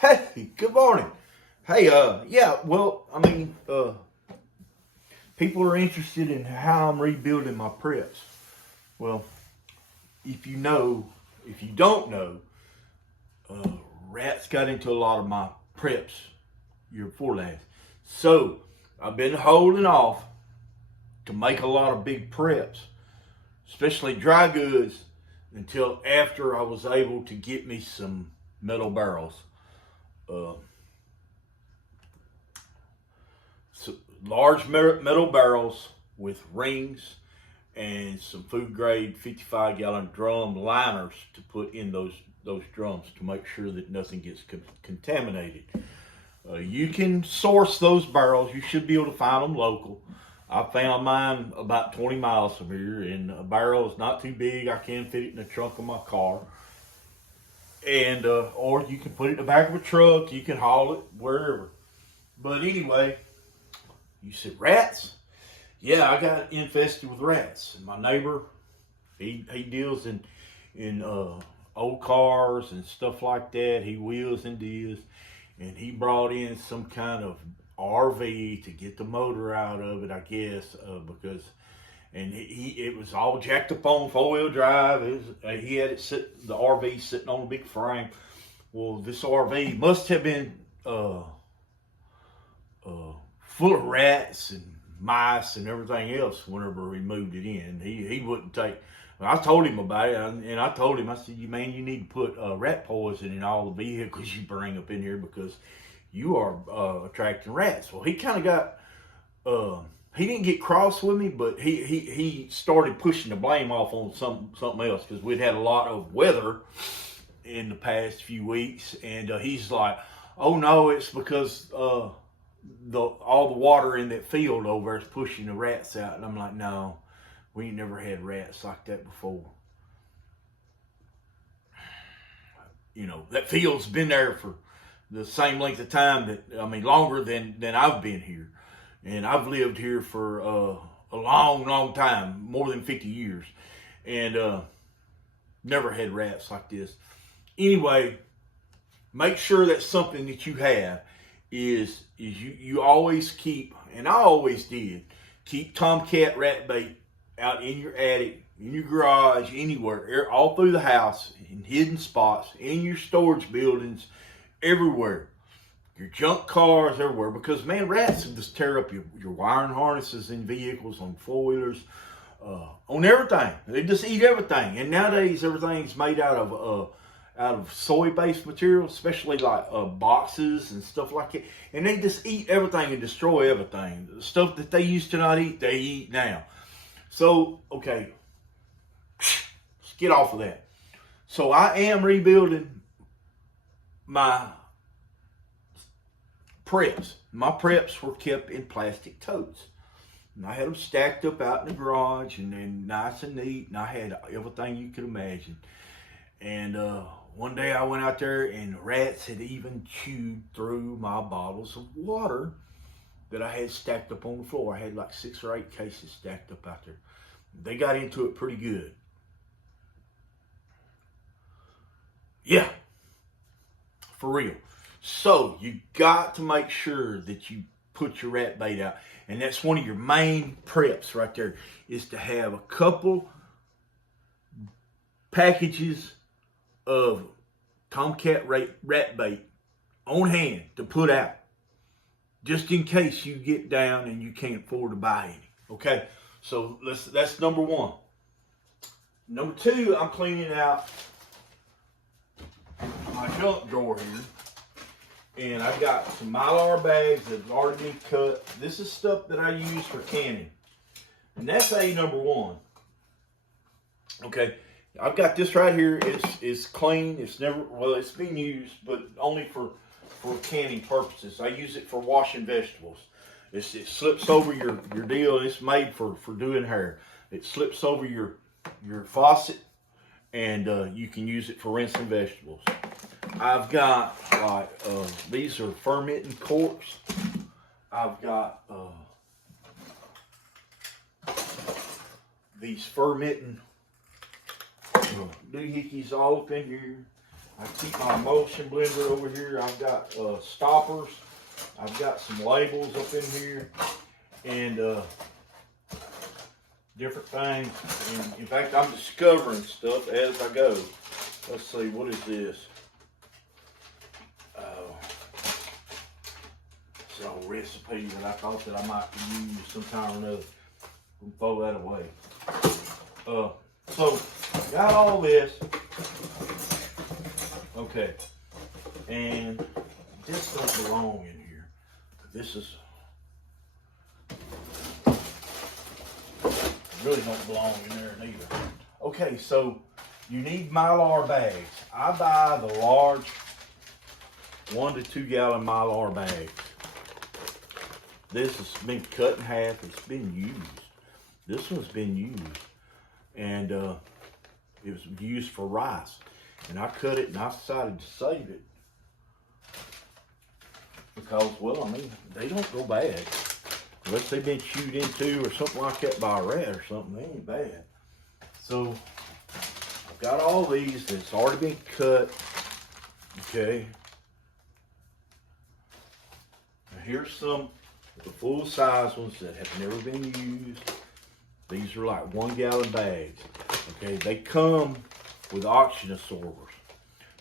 Hey, good morning. Hey, yeah, well, people are interested in how I'm rebuilding my preps. Well, if you know, if you don't know, uh, rats got into a lot of my preps year before last. So I've been holding off to make a lot of big preps, especially dry goods, until after I was able to get me some metal barrels. Uh, so large metal barrels with rings and some food grade 55-gallon drum liners to put in those drums to make sure that nothing gets contaminated. You can source those barrels. You should be able to find them local. I found mine about 20 miles from here, and a barrel is not too big. I can fit it in the trunk of my car, and or you can put it in the back of a truck. You can haul it wherever. But anyway, you said rats. Yeah, I got infested with rats. And my neighbor, he deals in old cars and stuff like that. He wheels and deals, and he brought in some kind of RV to get the motor out of it, I guess, because and it was all jacked up on 4-wheel drive. He had the RV sitting on a big frame. Well, this RV must have been full of rats and mice and everything else whenever we moved it in. He wouldn't take. I told him about it, and I told him, I said, man, you need to put rat poison in all the vehicles you bring up in here because you are attracting rats. Well, he kind of got, he didn't get cross with me, but he started pushing the blame off on something else because we'd had a lot of weather in the past few weeks, and he's like, oh no, it's because all the water in that field over there is pushing the rats out. And I'm like, no, we ain't never had rats like that before. You know, that field's been there for the same length of time longer than I've been here. And I've lived here for a long time, more than 50 years. And never had rats like this. Anyway, make sure that's something that you have is you always keep, and I always did, keep tomcat rat bait out in your attic, in your garage, anywhere, all through the house, in hidden spots, in your storage buildings, everywhere. Your junk cars, everywhere. Because, man, rats will just tear up your wiring harnesses in vehicles, on four-wheelers, on everything. They just eat everything. And nowadays, everything's made out of soy-based material, especially like boxes and stuff like that. And they just eat everything and destroy everything. The stuff that they used to not eat, they eat now. So, okay, let's get off of that. So I am rebuilding my preps. My preps were kept in plastic totes. And I had them stacked up out in the garage and then nice and neat. And I had everything you could imagine. And one day I went out there and rats had even chewed through my bottles of water that I had stacked up on the floor. I had like 6 or 8 cases stacked up out there. They got into it pretty good. Yeah, for real. So you got to make sure that you put your rat bait out. And that's one of your main preps right there, is to have a couple packages of tomcat rat bait on hand to put out, just in case you get down and you can't afford to buy any. Okay, so that's number one. Number two, I'm cleaning out my junk drawer here, and I've got some Mylar bags that have already been cut. This is stuff that I use for canning, and that's number one. Okay, I've got this right here. It's clean. It's been used, but only for canning purposes. I use it for washing vegetables. It slips over your deal. It's made for doing hair. It slips over your faucet, and you can use it for rinsing vegetables. I've got these are fermenting corks. I've got these fermenting doohickeys all up in here. I keep my emulsion blender over here. I've got stoppers. I've got some labels up in here, and different things. And in fact, I'm discovering stuff as I go. Let's see, what is this? Oh, it's an old recipe that I thought that I might use sometime or another. We'll throw that away. So got all this. Okay, and this don't belong in here. This is really don't belong in there neither. Okay, so you need Mylar bags. I buy the large 1 to 2 gallon Mylar bags. This has been cut in half. It's been used. This one's been used, and it was used for rice. And I cut it, and I decided to save it because, well, I mean, they don't go bad. Unless they've been chewed into or something like that by a rat or something, they ain't bad. So I've got all these that's already been cut. Okay. Now here's some of the full size ones that have never been used. These are like 1 gallon bags. Okay, they come with oxygen absorbers.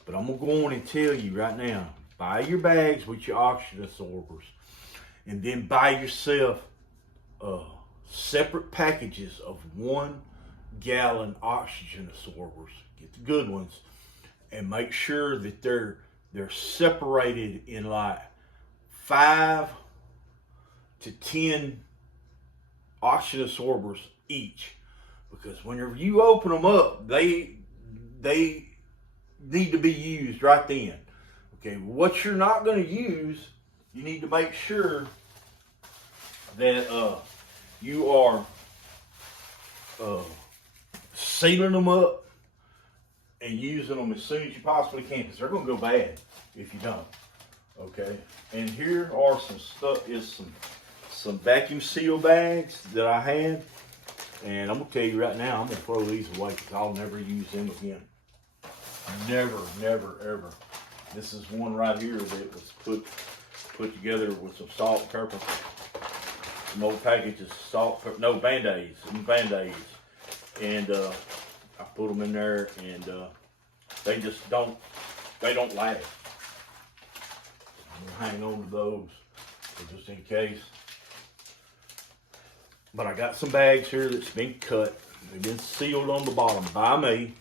But I'm gonna go on and tell you right now, buy your bags with your oxygen absorbers, and then buy yourself separate packages of 1 gallon oxygen absorbers. Get the good ones, and make sure that they're separated in like 5 to 10 oxygen absorbers each, because whenever you open them up, they need to be used right then. Okay, what you're not going to use, you need to make sure that you are sealing them up and using them as soon as you possibly can, because they're going to go bad if you don't. Okay, and here are some stuff, some vacuum seal bags that I had, and I'm gonna tell you right now, I'm gonna throw these away because I'll never use them again. Never, never, ever. This is one right here that was put together with some salt and pepper, some old packages of salt, pepper, no, Band-Aids, and I put them in there, and they just don't last. I'm gonna hang on to those just in case. But I got some bags here that's been cut. They've been sealed on the bottom by me.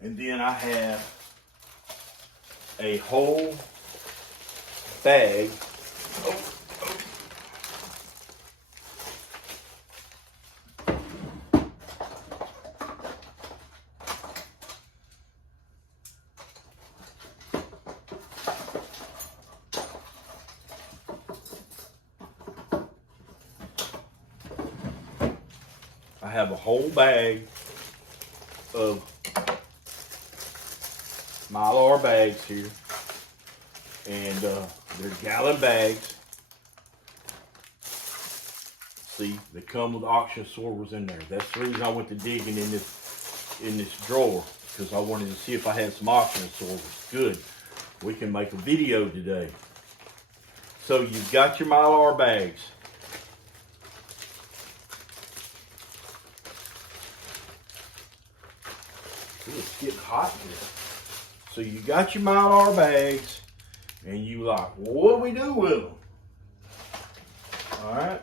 And then I have a whole bag. I have a whole bag of Mylar bags here, and they're gallon bags. See, they come with oxygen absorbers in there. That's the reason I went to digging in this drawer, because I wanted to see if I had some oxygen absorbers. Good, we can make a video today. So you've got your Mylar bags. Ooh, it's getting hot here. So you got your Mylar bags, and you like, well, what do we do with them? All right.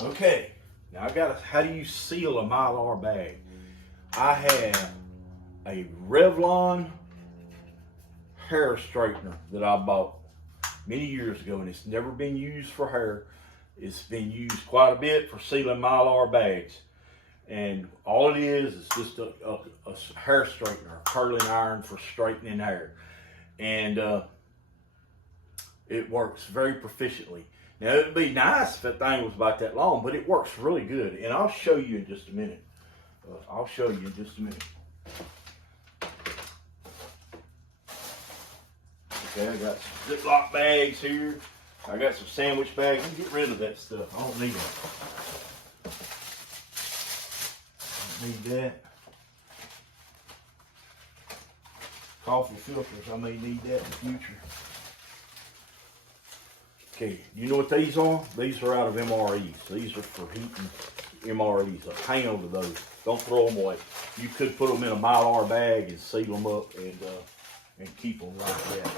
Okay. Now how do you seal a Mylar bag? I have a Revlon hair straightener that I bought many years ago, and it's never been used for hair. It's been used quite a bit for sealing Mylar bags. And all it is just a hair straightener, a curling iron for straightening hair. And it works very proficiently. Now, it would be nice if that thing was about that long, but it works really good. And I'll show you in just a minute. Okay, I got some Ziploc bags here. I got some sandwich bags. Get rid of that stuff. I don't need it. Don't need that. Coffee filters. I may need that in the future. Okay, you know what these are? These are out of MREs. These are for heating MREs. A pound of those. Don't throw them away. You could put them in a Mylar bag and seal them up and keep them like that.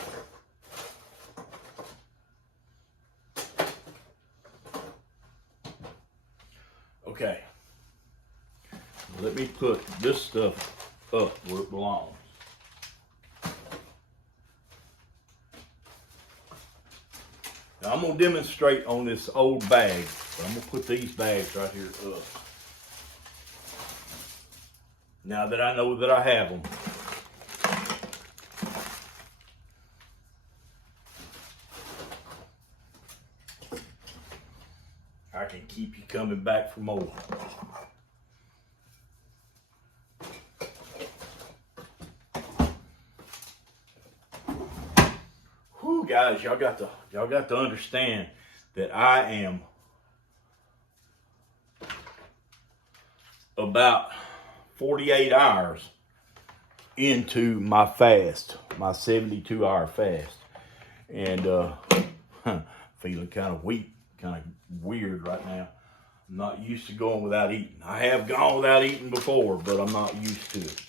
Okay. Let me put this stuff up where it belongs. Now I'm going to demonstrate on this old bag. But I'm going to put these bags right here up. Now that I know that I have them. I can keep you coming back for more. Whew, guys, y'all got to understand that I am about 48 hours into my fast, my 72-hour fast, and feeling kind of weak, kind of weird right now. I'm not used to going without eating. I have gone without eating before, but I'm not used to it.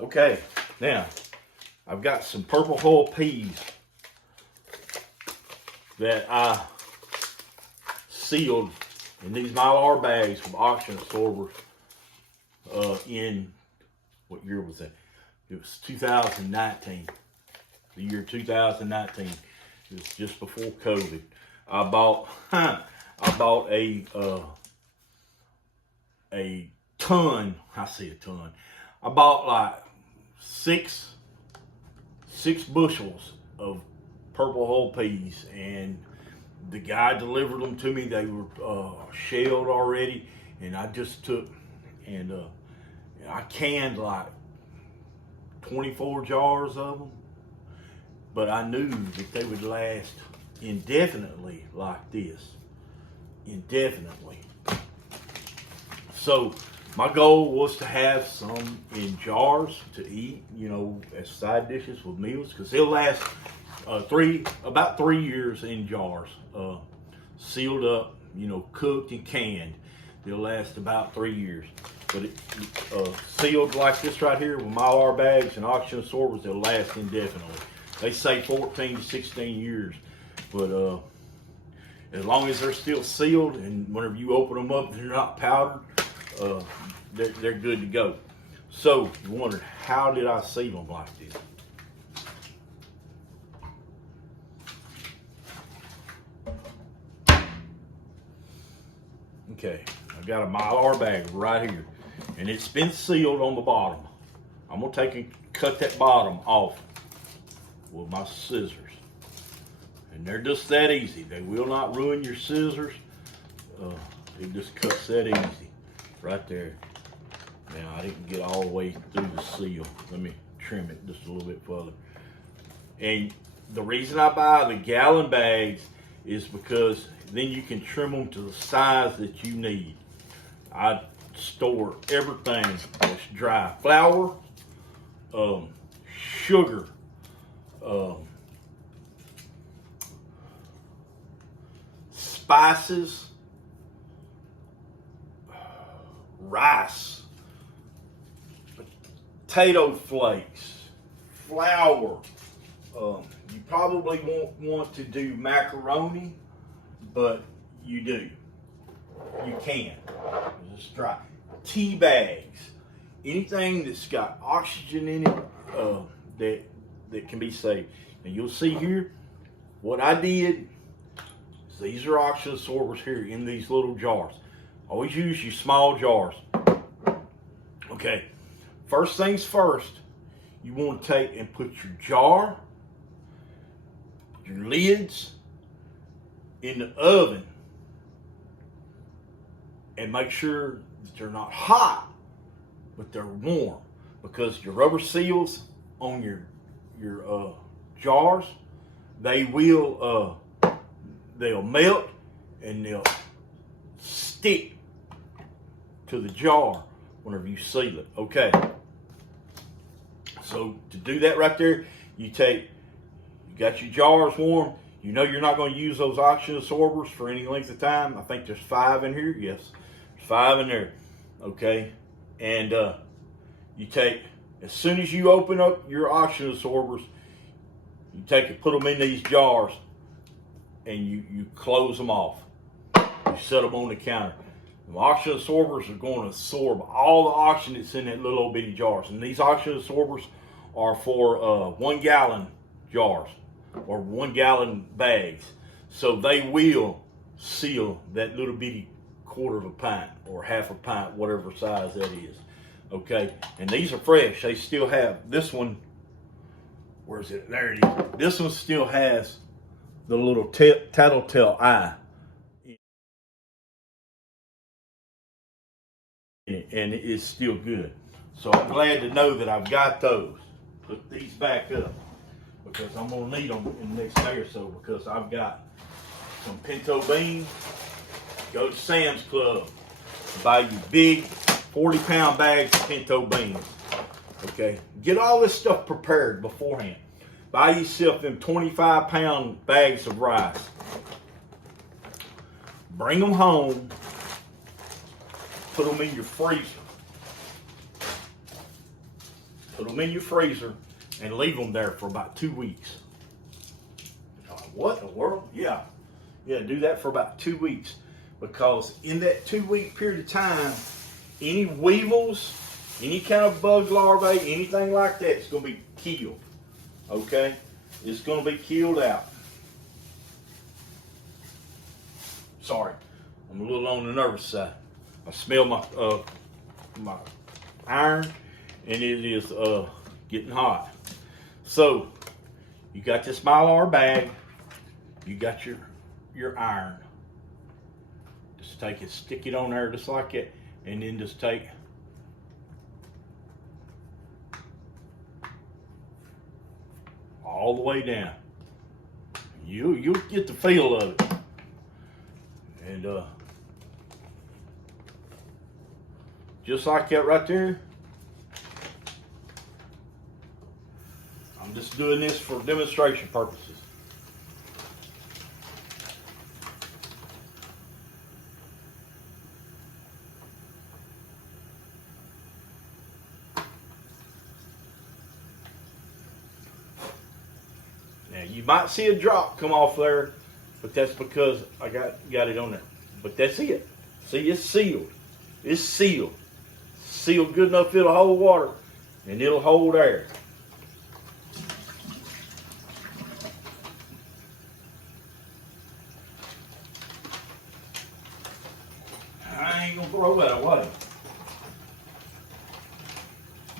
Okay, now I've got some purple hull peas that I sealed in these Mylar bags from auction absorbers in, what year was that? It was 2019, the year 2019. It was just before COVID. I bought a ton, I say a ton. I bought like six bushels of purple hull peas, and the guy delivered them to me. They were shelled already, and I just took and I canned like 24 jars of them, but I knew that they would last indefinitely like this, indefinitely. So my goal was to have some in jars to eat, you know, as side dishes with meals, because they'll last about 3 years in jars, sealed up, you know, cooked and canned. They'll last about 3 years. But sealed like this right here with Mylar bags and auction absorbers, they'll last indefinitely. They say 14 to 16 years, but as long as they're still sealed and whenever you open them up, they're not powdered, they're good to go. So you wondered, how did I seal them like this? Okay, I've got a Mylar bag right here, and it's been sealed on the bottom. I'm gonna take and cut that bottom off with my scissors. And they're just that easy. They will not ruin your scissors. It just cuts that easy right there. Now, I didn't get all the way through the seal. Let me trim it just a little bit further. And the reason I buy the gallon bags is because then you can trim them to the size that you need. I store everything that's dry. Flour, sugar, spices, rice, potato flakes, flour. You probably won't want to do macaroni, but you do. You can. Just dry. Tea bags, anything that's got oxygen in it that can be saved. And you'll see here what I did. These are oxygen absorbers here in these little jars. Always use your small jars. Okay, first things first, you want to take and put your jar, your lids in the oven, and make sure that they're not hot, but they're warm, because your rubber seals on your jars, they'll melt and they'll stick to the jar whenever you seal it. Okay, so to do that right there, you got your jars warm. You know you're not going to use those oxygen absorbers for any length of time. I think there's 5 in here. Yes, there's 5 in there. Okay, and you take, as soon as you open up your oxygen absorbers, you take and put them in these jars, and you close them off. You set them on the counter. The oxygen absorbers are going to absorb all the oxygen that's in that little old bitty jars. And these oxygen absorbers are for 1 gallon jars or 1 gallon bags. So they will seal that little bitty quarter of a pint or half a pint, whatever size that is. Okay, and these are fresh. They still have this one. Where's it? There it is. This one still has the little tattletale eye. And it is still good. So I'm glad to know that I've got those. Put these back up, because I'm going to need them in the next day or so, because I've got some pinto beans. Go to Sam's Club, buy you big 40-pound bags of pinto beans. Okay, get all this stuff prepared beforehand. Buy yourself them 25-pound bags of rice. Bring them home. Put them in your freezer. Put them in your freezer and leave them there for about 2 weeks. What in the world? Yeah, do that for about 2 weeks, because in that 2-week period of time, any weevils, any kind of bug larvae, anything like that is going to be killed. Okay, it's going to be killed out. Sorry, I'm a little on the nervous side. I smell my iron, and it is getting hot. So you got this Mylar bag. You got your iron. Just take it, stick it on there just like that, and then just take all the way down. You'll get the feel of it, and just like that right there. I'm just doing this for demonstration purposes. Now you might see a drop come off there, but that's because I got it on there. But that's it. See, it's sealed. It's sealed. Sealed good enough it'll hold water, and it'll hold air. I ain't gonna throw that away.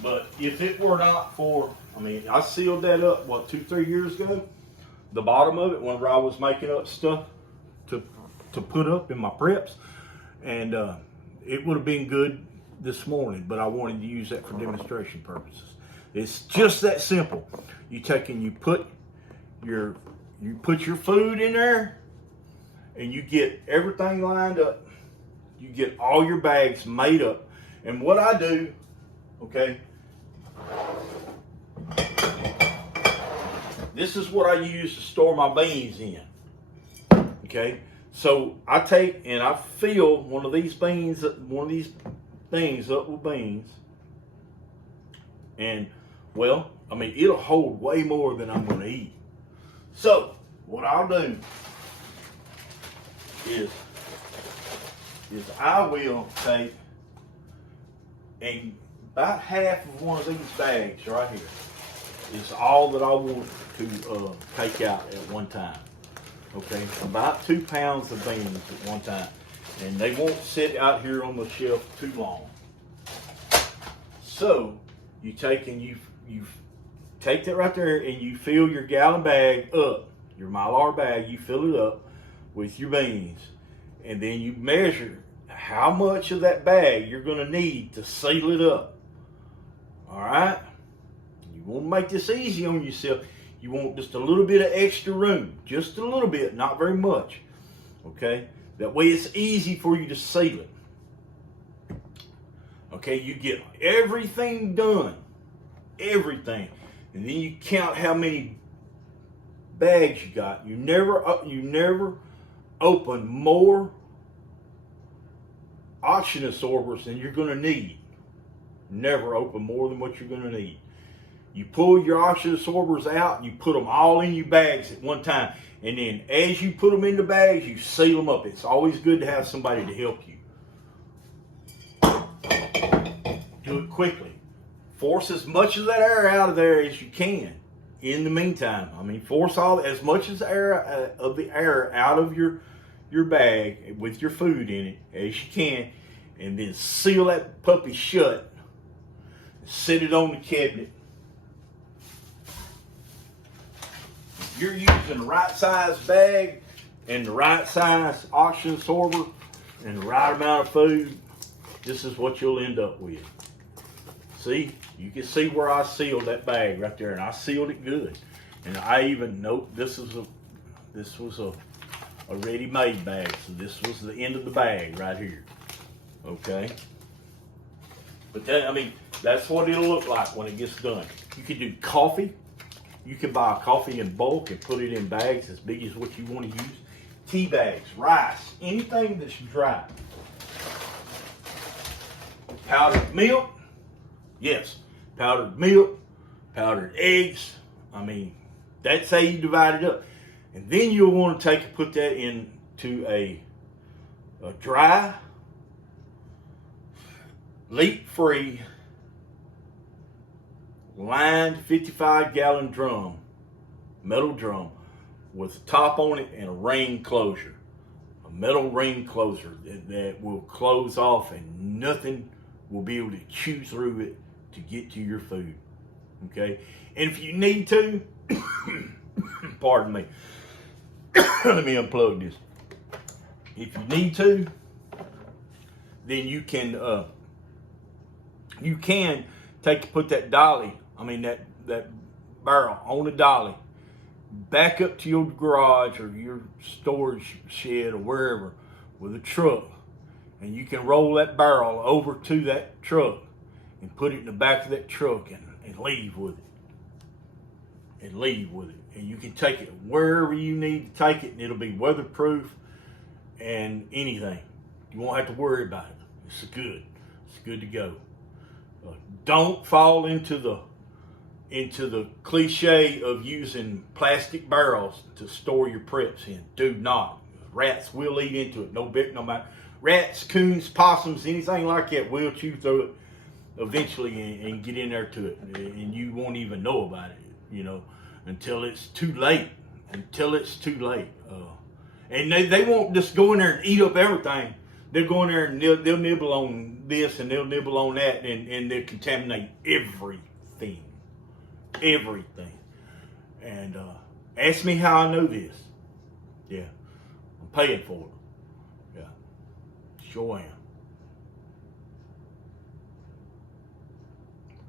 But if it were not for, I sealed that up, 2-3 years ago. The bottom of it, whenever I was making up stuff to put up in my preps, and it would have been good this morning, but I wanted to use that for demonstration purposes. It's just that simple. You take and you put your food in there, and you get everything lined up. You get all your bags made up. And what I do, okay, this is what I use to store my beans in. Okay, so I take and I fill one of these things up with beans, and it'll hold way more than I'm going to eat. So what I'll do is I will take about half of one of these bags right here. Is all that I want to take out at one time. Okay, about 2 pounds of beans at one time. and they won't sit out here on the shelf too long. So you take and you take that right there and you fill your gallon bag up, your Mylar bag, you fill it up with your beans, and then you measure how much of that bag you're going to need to seal it up. All right? You want to make this easy on yourself. You want just a little bit of extra room, just a little bit, not very much. Okay? That way it's easy for you to seal it. Okay, you get everything done, everything, and then you count how many bags you got. You never open more oxygen absorbers than you're going to need. Never open more than what you're going to need. You pull your oxygen absorbers out and you put them all in your bags at one time, and then as you put them in the bags, you seal them up. It's always good to have somebody to help you. Do it quickly. Force as much of that air out of there as you can. In the meantime, I mean, force as much as the air out of your bag with your food in it as you can, and then seal that puppy shut. Set it on the cabinet. If you're using the right size bag and the right size oxygen absorber and the right amount of food, this is what you'll end up with. See, you can see where I sealed that bag right there, and I sealed it good. And I even note this was a ready-made bag, so this was the end of the bag right here. Okay, but that's what it'll look like when it gets done. You can do coffee. You can buy coffee in bulk and put it in bags as big as what you want to use. Tea bags, rice, anything that's dry. Powdered milk. Yes, powdered milk, powdered eggs. I mean, that's how you divide it up. And then you'll want to put that into a dry, leak-free, lined 55-gallon drum, metal drum, with a top on it and a ring closure. A metal ring closure that will close off and nothing will be able to chew through it to get to your food. Okay? And if you need to, pardon me, let me unplug this. If you need to, then you can put that dolly, that barrel on the dolly, back up to your garage or your storage shed or wherever with a truck, and you can roll that barrel over to that truck and put it in the back of that truck and leave with it. And you can take it wherever you need to take it, and it'll be weatherproof and anything. You won't have to worry about it. It's good to go. Don't fall into the cliche of using plastic barrels to store your preps in. Do not. Rats will eat into it. No matter. Rats, coons, possums, anything like that will chew through it eventually and get in there to it, and you won't even know about it, until it's too late. And they won't just go in there and eat up everything. They'll go in there and they'll nibble on this and they'll nibble on that, and they'll contaminate everything. And ask me how I know this. Yeah, I'm paying for it. Yeah, sure am.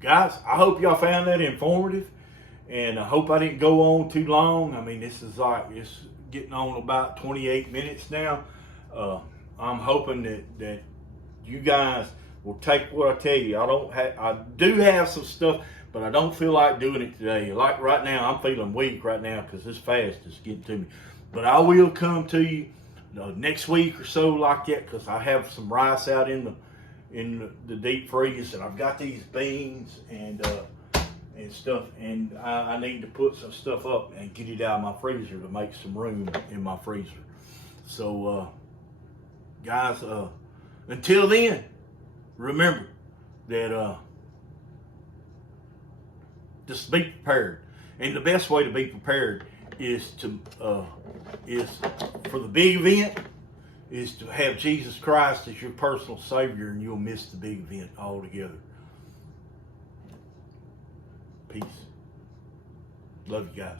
Guys, I hope y'all found that informative, and I hope I didn't go on too long. This is it's getting on about 28 minutes now. I'm hoping that you guys will take what I tell you. I do have some stuff, but I don't feel like doing it today. Like right now, I'm feeling weak right now because this fast is getting to me. But I will come to you next week or so like that, because I have some rice out in the deep freeze, and I've got these beans and stuff, and I need to put some stuff up and get it out of my freezer to make some room in my freezer. So guys, until then, remember that just be prepared, and the best way to be prepared is for the big event is to have Jesus Christ as your personal Savior, and you'll miss the big event altogether. Peace. Love you guys.